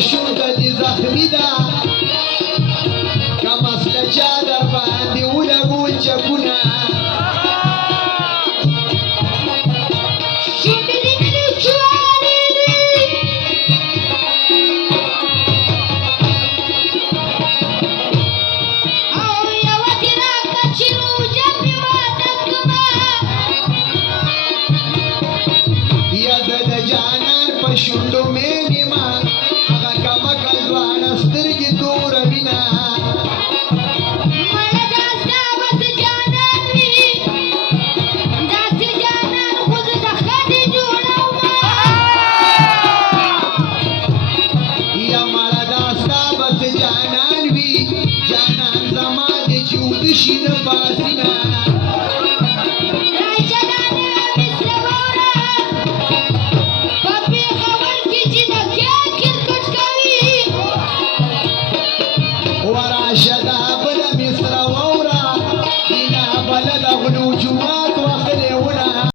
شوده دي زخمی ده کم اصل چادر باندې ولګو چکونه جانان پښوندو مې نیما هغه کما کلوان سترګې تور وینا مړه داستا بس جانان وی داس جانان خود د خدي جوړاو یا مړه داستا بس جانان